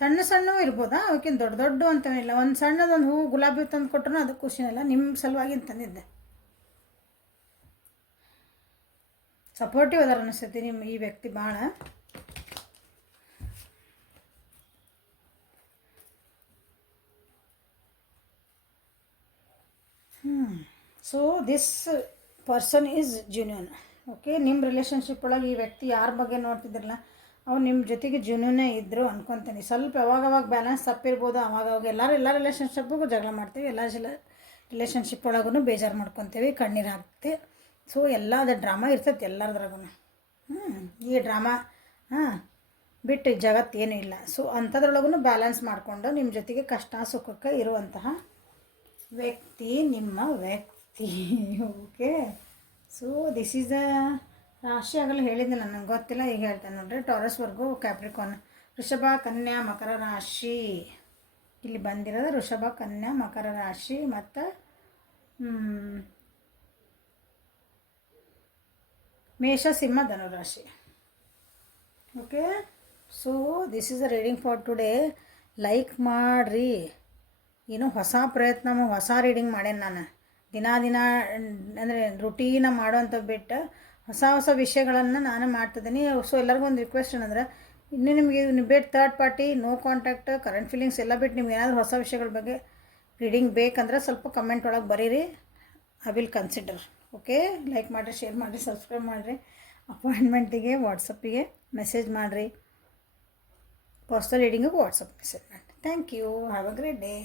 ಸಣ್ಣ ಸಣ್ಣವೂ ಇರ್ಬೋದಾ, ಅವಕ್ಕಿಂತ ದೊಡ್ಡ ದೊಡ್ಡ ಅಂತೇನಿಲ್ಲ. ಒಂದು ಸಣ್ಣದೊಂದು ಹೂವು ಗುಲಾಬಿ ತಂದು ಕೊಟ್ಟರು ಅದು ಖುಷಿನಲ್ಲ, ನಿಮ್ಮ ಸಲುವಾಗಿ ತಂದಿದ್ದೆ. ಸಪೋರ್ಟಿವ್ ಅದಾರ ಅನಿಸ್ತೈತಿ ನಿಮ್ಮ ಈ ವ್ಯಕ್ತಿ ಭಾಳ. So this person is genuine. Okay, ನಿಮ್ಮ ರಿಲೇಷನ್ಶಿಪ್ ಒಳಗೆ ಈ ವ್ಯಕ್ತಿ ಯಾರ ಬಗ್ಗೆ ನೋಡ್ತಿದ್ರಲ್ಲ ಅವ್ರು ನಿಮ್ಮ ಜೊತೆಗೆ ಜೆನ್ಯೂನೇ ಇದ್ದರು ಅನ್ಕೊತೀನಿ. ಸ್ವಲ್ಪ ಯಾವಾಗವಾಗ ಬ್ಯಾಲೆನ್ಸ್ ತಪ್ಪಿರ್ಬೋದು, ಅವಾಗವಾಗ ಎಲ್ಲ ರಿಲೇಷನ್ಶಿಪ್ಪಿಗೂ ಜಗಳ ಮಾಡ್ತೀವಿ, ಎಲ್ಲ ರಿಲೇಷನ್ಶಿಪ್ ಒಳಗೂ ಬೇಜಾರು ಮಾಡ್ಕೊತೀವಿ, ಕಣ್ಣೀರು ಹಾಕ್ತೀವಿ. ಸೊ ಎಲ್ಲ ಅದು ಡ್ರಾಮಾ ಇರ್ತೈತೆ ಎಲ್ಲರದ್ರಾಗೂ. ಈ ಡ್ರಾಮಾ ಬಿಟ್ಟು ಜಗತ್ತು ಏನೂ ಇಲ್ಲ. ಸೊ ಅಂಥದ್ರೊಳಗೂ ಬ್ಯಾಲೆನ್ಸ್ ಮಾಡಿಕೊಂಡು ನಿಮ್ಮ ಜೊತೆಗೆ ಕಷ್ಟ ಸುಖಕ್ಕೆ ಇರುವಂತಹ ವ್ಯಕ್ತಿ ನಿಮ್ಮ ವ್ಯಕ್ತಿ. Okay, so this is the ರಾಶಿ. ಆಗಲ್ಲ ಹೇಳಿದ್ದೆ ನನಗೆ ಗೊತ್ತಿಲ್ಲ, ಈಗ ಹೇಳ್ತೇನೆ ನೋಡ್ರಿ. ಟಾರಸ್ವರೆಗೂ ಕ್ಯಾಪ್ರಿಕಾನ್, ವೃಷಭ, ಕನ್ಯಾ, ಮಕರ ರಾಶಿ ಇಲ್ಲಿ ಬಂದಿರೋದು. ವೃಷಭ, ಕನ್ಯಾ, ಮಕರ ರಾಶಿ ಮತ್ತು ಮೇಷ, ಸಿಂಹ, ಧನುರಾಶಿ. Okay, so this is the reading for today. Like ಮಾಡಿರಿ. ಏನೋ ಹೊಸ ಪ್ರಯತ್ನ, ಹೊಸ ರೀಡಿಂಗ್ ಮಾಡೇನಿ ನಾನು. ದಿನ ಅಂದರೆ ರುಟೀನ ಮಾಡೋಂಥ ಬಿಟ್ಟು ಹೊಸ ಹೊಸ ವಿಷಯಗಳನ್ನು ನಾನು ಮಾಡ್ತಿದ್ದೀನಿ. ಸೊ ಎಲ್ಲರಿಗೂ ಒಂದು ರಿಕ್ವೆಸ್ಟ್ ಏನಂದ್ರೆ, ಇನ್ನೂ ನಿಮಗೆ ಬಿಟ್ಟು third party, no contact, current feelings ಎಲ್ಲ ಬಿಟ್ಟು ನಿಮ್ಗೆ ಏನಾದರೂ ಹೊಸ ವಿಷಯಗಳ ಬಗ್ಗೆ ರೀಡಿಂಗ್ ಬೇಕಂದ್ರೆ ಸ್ವಲ್ಪ ಕಮೆಂಟ್ ಒಳಗೆ ಬರೀರಿ. I will consider. Okay, like ಮಾಡಿರಿ, ಶೇರ್ ಮಾಡಿರಿ, ಸಬ್ಸ್ಕ್ರೈಬ್ ಮಾಡಿರಿ. ಅಪಾಯಿಂಟ್ಮೆಂಟಿಗೆ ವಾಟ್ಸಪ್ಪಿಗೆ ಮೆಸೇಜ್ ಮಾಡಿರಿ. ಪರ್ಸ್ನಲ್ ರೀಡಿಂಗಿಗೆ ವಾಟ್ಸಪ್ ಮೆಸೇಜ್ ಮಾಡಿ. Thank you. Have a great day.